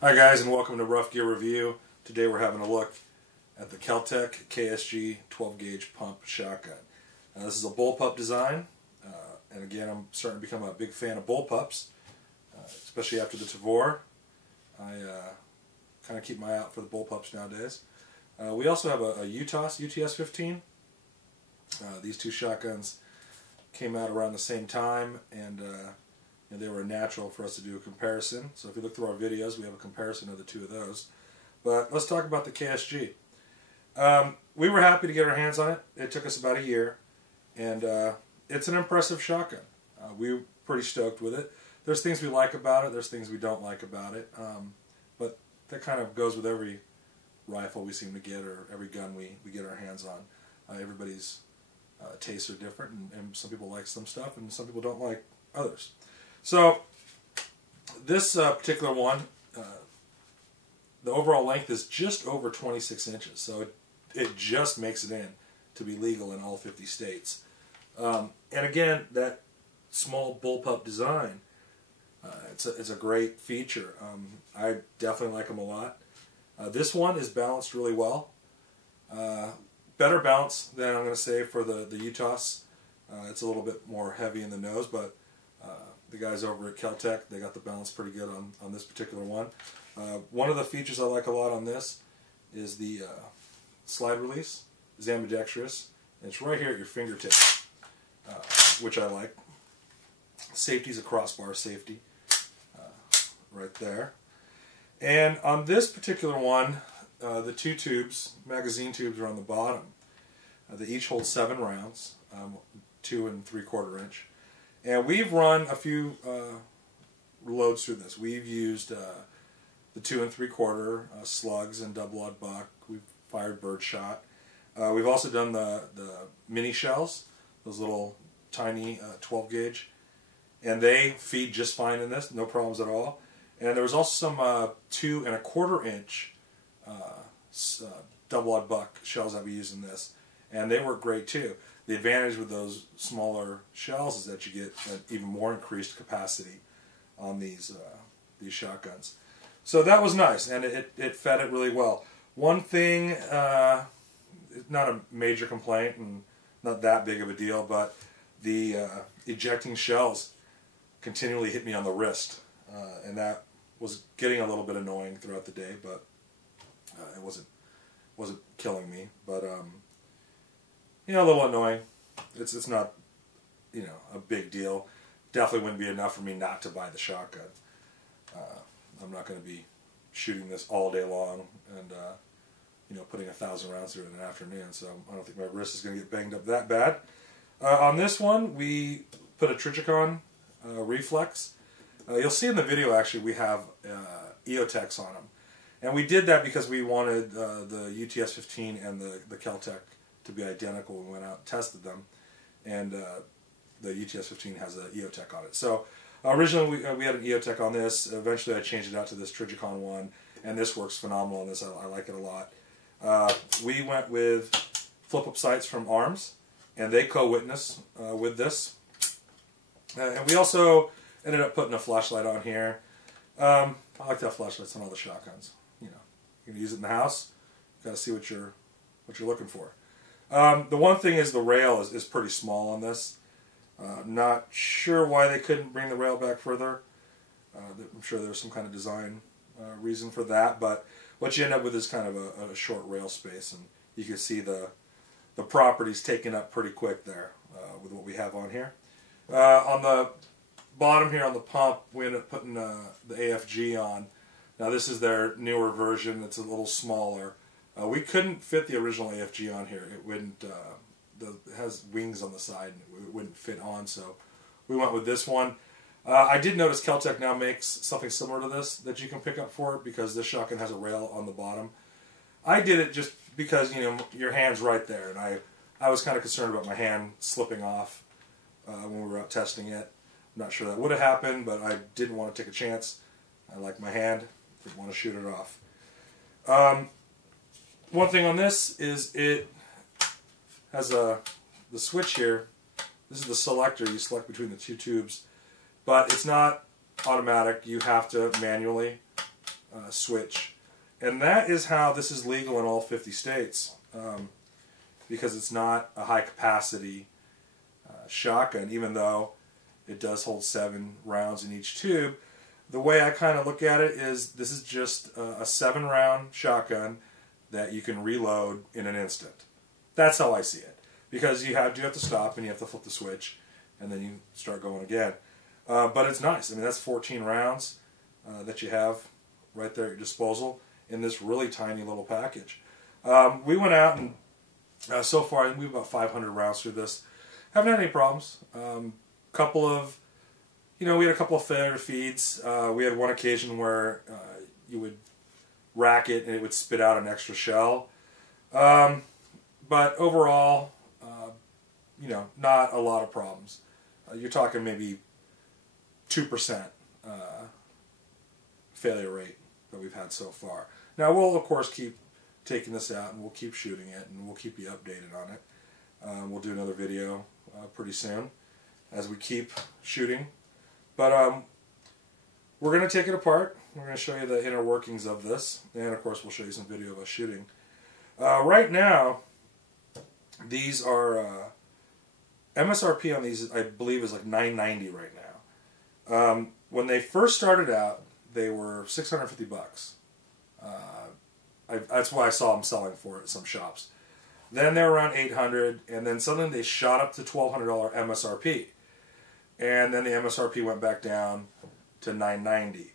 Hi guys, and welcome to Rough Gear Review. Today we're having a look at the Kel-Tec KSG 12 gauge pump shotgun. This is a Bullpup design, and again I'm starting to become a big fan of Bullpups, especially after the Tavor. I kind of keep my eye out for the Bullpups nowadays. We also have a UTS 15. These two shotguns came out around the same time, and they were natural for us to do a comparison. So if you look through our videos, we have a comparison of the two of those. But let's talk about the KSG. We were happy to get our hands on it. It took us about a year, and it's an impressive shotgun. We were pretty stoked with it. There's things we like about it, there's things we don't like about it, but that kind of goes with every rifle we seem to get, or every gun we get our hands on. Everybody's tastes are different, and some people like some stuff, and some people don't like others. So this particular one, the overall length is just over 26 inches, so it just makes it in to be legal in all 50 states. And again, that small bullpup design, it's a great feature. I definitely like them a lot. This one is balanced really well. Better balance than I'm going to say for the UTOS. It's a little bit more heavy in the nose, but the guys over at Kel-Tec, they got the balance pretty good on this particular one. One of the features I like a lot on this is the slide release. It's ambidextrous, and it's right here at your fingertip, which I like. Safety's a crossbar safety right there. And on this particular one, the two tubes, magazine tubes, are on the bottom. They each hold 7 rounds, 2 3/4 inch. And we've run a few loads through this. We've used the 2 3/4 slugs and double-aught buck. We've fired birdshot. We've also done the mini shells, those little tiny 12 gauge, and they feed just fine in this, no problems at all. And there was also some 2 1/4 inch double-aught buck shells that we use in this, and they work great too. The advantage with those smaller shells is that you get an even more increased capacity on these shotguns. So that was nice, and it fed it really well. One thing, not a major complaint and not that big of a deal, but the ejecting shells continually hit me on the wrist, and that was getting a little bit annoying throughout the day, but it wasn't killing me. But a little annoying. It's not, a big deal. Definitely wouldn't be enough for me not to buy the shotgun. I'm not going to be shooting this all day long and, putting 1,000 rounds through it in an afternoon, so I don't think my wrist is going to get banged up that bad. On this one, we put a Trichicon reflex. You'll see in the video, actually, we have EOTechs on them. And we did that because we wanted the UTS 15 and the Kel-Tec to be identical when we went out and tested them, and the UTS 15 has an EOTech on it. So originally we had an EOTech on this. Eventually I changed it out to this Trichicon one, and this works phenomenal on this. I like it a lot. We went with flip-up sights from Arms, and they co-witness with this. And we also ended up putting a flashlight on here. I like to have flashlights on all the shotguns. You can use it in the house. Got to see what you're looking for. The one thing is the rail is pretty small on this. Not sure why they couldn't bring the rail back further. I'm sure there's some kind of design reason for that, but what you end up with is kind of a short rail space, and you can see the properties taken up pretty quick there with what we have on here. On the bottom here on the pump, we ended up putting the AFG on. Now this is their newer version. It's a little smaller. We couldn't fit the original AFG on here. It wouldn't. It has wings on the side, and it wouldn't fit on. So we went with this one. I did notice Kel-Tec now makes something similar to this that you can pick up for it, because this shotgun has a rail on the bottom. I did it just because your hand's right there, and I was kind of concerned about my hand slipping off when we were out testing it. I'm not sure that would have happened, but I didn't want to take a chance. I like my hand. Didn't want to shoot it off. One thing on this is it has the switch here. This is the selector. You select between the two tubes, but it's not automatic. You have to manually switch. And that is how this is legal in all 50 states, because it's not a high capacity shotgun, even though it does hold 7 rounds in each tube. The way I kind of look at it is this is just a 7-round shotgun that you can reload in an instant. That's how I see it. Because you have to stop and you have to flip the switch and then you start going again. But it's nice. I mean, that's 14 rounds that you have right there at your disposal in this really tiny little package. We went out and so far we have about 500 rounds through this. Haven't had any problems. Couple of, we had a couple of failure feeds. We had one occasion where you would rack it and it would spit out an extra shell. But overall, not a lot of problems. You're talking maybe 2% failure rate that we've had so far. Now we'll of course keep taking this out and we'll keep shooting it and we'll keep you updated on it. We'll do another video pretty soon as we keep shooting. But we're going to take it apart. We're going to show you the inner workings of this, and of course we'll show you some video of us shooting. Right now, these are MSRP on these, I believe, is like $9.90 right now. When they first started out, they were $650. That's why I saw them selling for it at some shops. Then they were around $800, and then suddenly they shot up to $1,200 MSRP. And then the MSRP went back down to $9.90.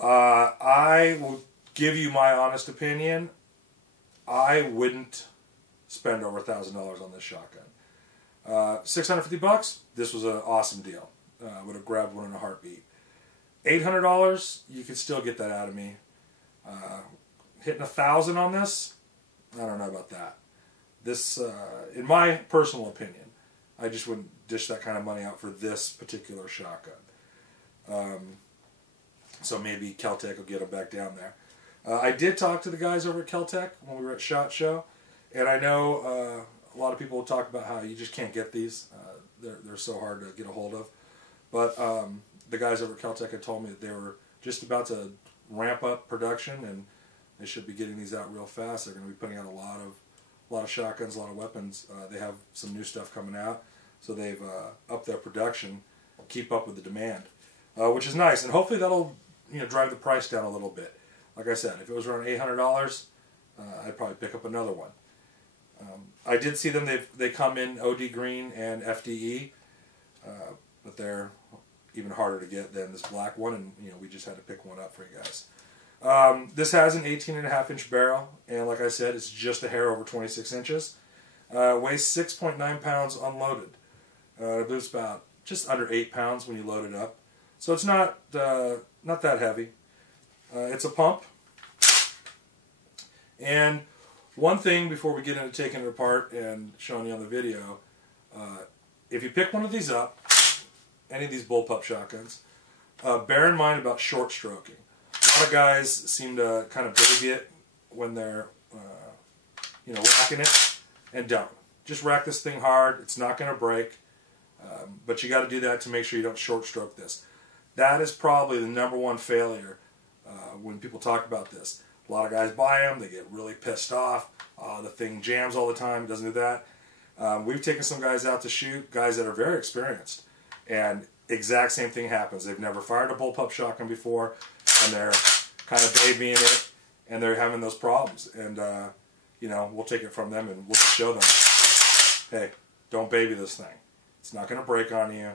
I will give you my honest opinion. I wouldn't spend over $1,000 on this shotgun. $650, this was an awesome deal. Would have grabbed one in a heartbeat. $800, you could still get that out of me. Hitting $1,000 on this, I don't know about that. This, in my personal opinion, I just wouldn't dish that kind of money out for this particular shotgun. So maybe Kel-Tec will get them back down there. I did talk to the guys over at Kel-Tec when we were at SHOT Show, and I know a lot of people talk about how you just can't get these. They're so hard to get a hold of. But the guys over at Kel-Tec had told me that they were just about to ramp up production, and they should be getting these out real fast. They're going to be putting out a lot of shotguns, a lot of weapons. They have some new stuff coming out, so they've upped their production, keep up with the demand, which is nice. And hopefully that'll drive the price down a little bit. Like I said, if it was around $800, I'd probably pick up another one. I did see them. They come in OD green and FDE, but they're even harder to get than this black one, and we just had to pick one up for you guys. This has an 18.5-inch barrel, and like I said, it's just a hair over 26 inches. Weighs 6.9 pounds unloaded. It moves about just under 8 pounds when you load it up, so it's not that heavy. It's a pump. And one thing before we get into taking it apart and showing you on the video, if you pick one of these up, any of these Bullpup shotguns, bear in mind about short stroking. A lot of guys seem to kind of baby it when they're racking it, and don't. Just rack this thing hard. It's not going to break, but you got to do that to make sure you don't short stroke this. That is probably the #1 failure when people talk about this. A lot of guys buy them, they get really pissed off. The thing jams all the time, doesn't do that. We've taken some guys out to shoot, guys that are very experienced, and exact same thing happens. They've never fired a Bullpup shotgun before, and they're kind of babying it, and they're having those problems. And, we'll take it from them and we'll show them, hey, don't baby this thing. It's not going to break on you.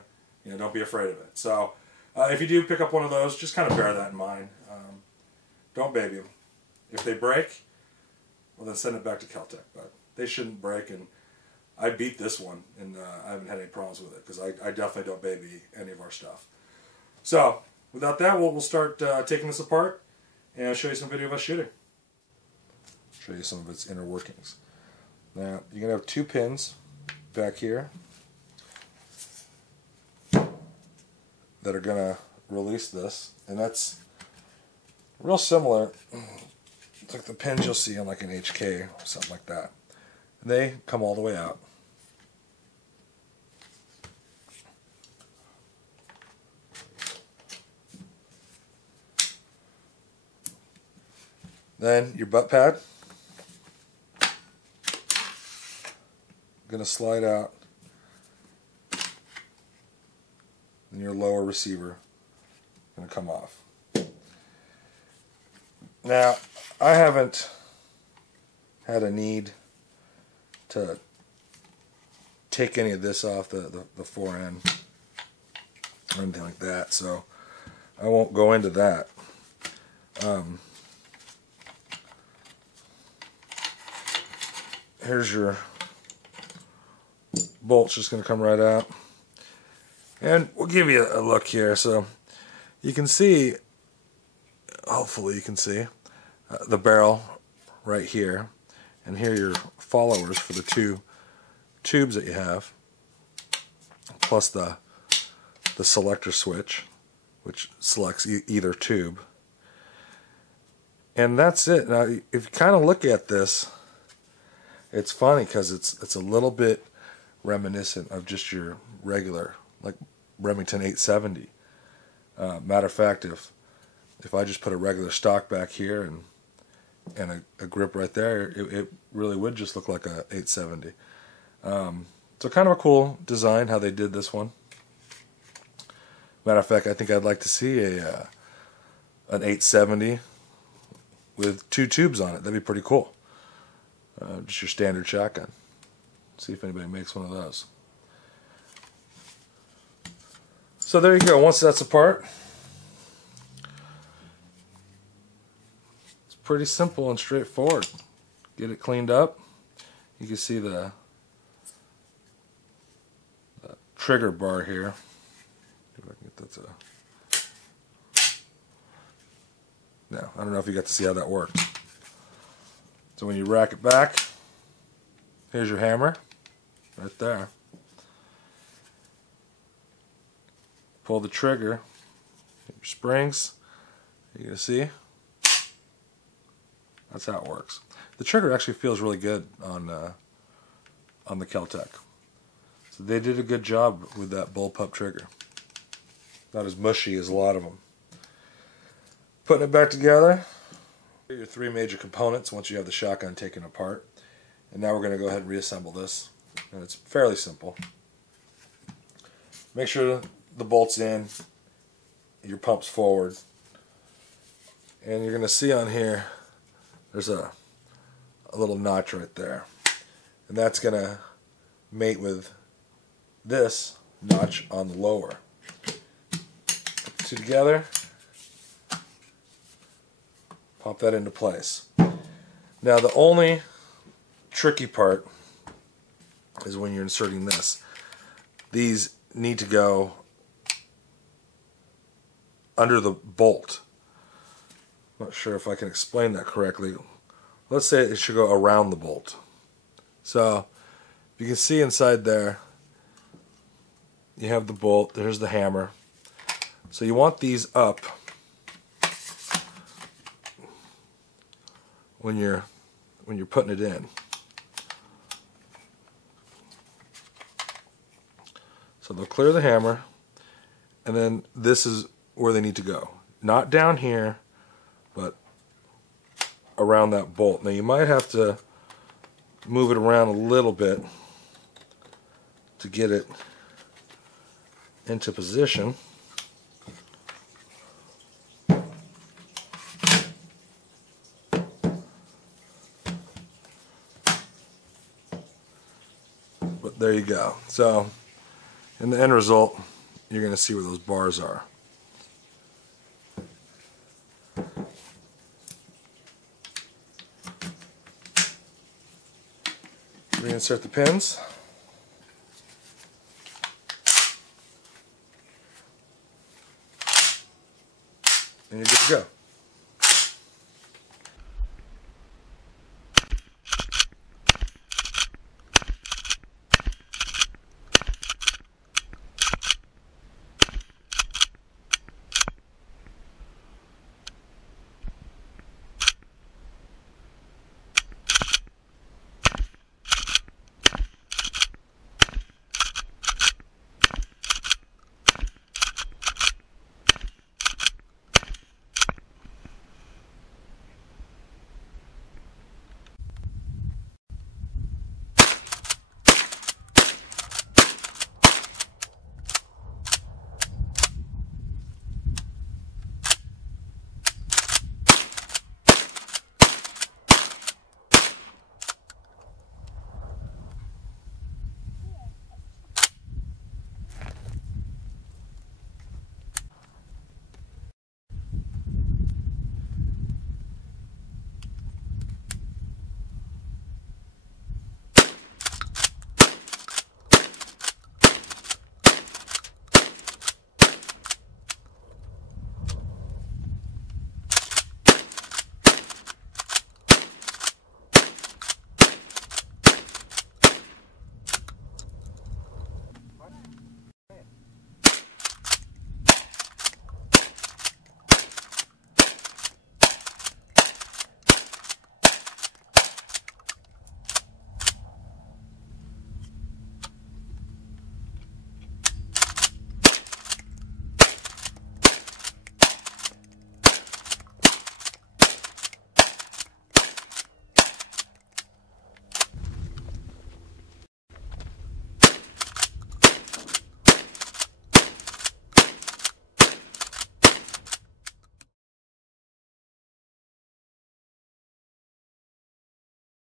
Don't be afraid of it. So, if you do pick up one of those, just kind of bear that in mind. Don't baby them. If they break, well, then send it back to Kel-Tec. But they shouldn't break, and I beat this one, and I haven't had any problems with it, because I definitely don't baby any of our stuff. So, without that, we'll start taking this apart and show you some video of us shooting. Show you some of its inner workings. Now, you're going to have 2 pins back here that are going to release this, and that's real similar. It's like the pins you'll see on like an HK or something like that. And they come all the way out. Then your butt pad. Going to slide out. And your lower receiver going to come off. Now, I haven't had a need to take any of this off the fore end or anything like that, so I won't go into that. Here's your bolts, just going to come right out. And we'll give you a look here. So you can see, hopefully you can see, the barrel right here. And here are your followers for the two tubes that you have, plus the selector switch, which selects either tube. And that's it. Now, if you kind of look at this, it's funny because it's a little bit reminiscent of just your regular, like Remington 870. Matter of fact, if I just put a regular stock back here and a grip right there, it really would just look like a 870. So kind of a cool design how they did this one. Matter of fact, I think I'd like to see an 870 with 2 tubes on it. That'd be pretty cool. Just your standard shotgun. See if anybody makes one of those. So there you go. Once that's apart, it's pretty simple and straightforward. Get it cleaned up. You can see the trigger bar here. If I can get that to... No, I don't know if you got to see how that worked. So when you rack it back, here's your hammer, right there. Pull the trigger, your springs, you can see, that's how it works. The trigger actually feels really good on the Kel-Tec. So they did a good job with that Bullpup trigger. Not as mushy as a lot of them. Putting it back together. Here are your 3 major components once you have the shotgun taken apart. And now we're going to go ahead and reassemble this. And it's fairly simple. Make sure the bolt's in, your pump's forward. And you're going to see on here, there's a little notch right there. And that's going to mate with this notch on the lower. Put the 2 together. Pop that into place. Now the only tricky part is when you're inserting this. These need to go under the bolt. I'm not sure if I can explain that correctly. Let's say it should go around the bolt. So you can see inside there you have the bolt, there's the hammer. So you want these up when you're putting it in. So they'll clear the hammer, and then this is where they need to go. Not down here, but around that bolt. Now you might have to move it around a little bit to get it into position. But there you go. So in the end result, you're going to see where those bars are. Reinsert the pins. And you're good to go.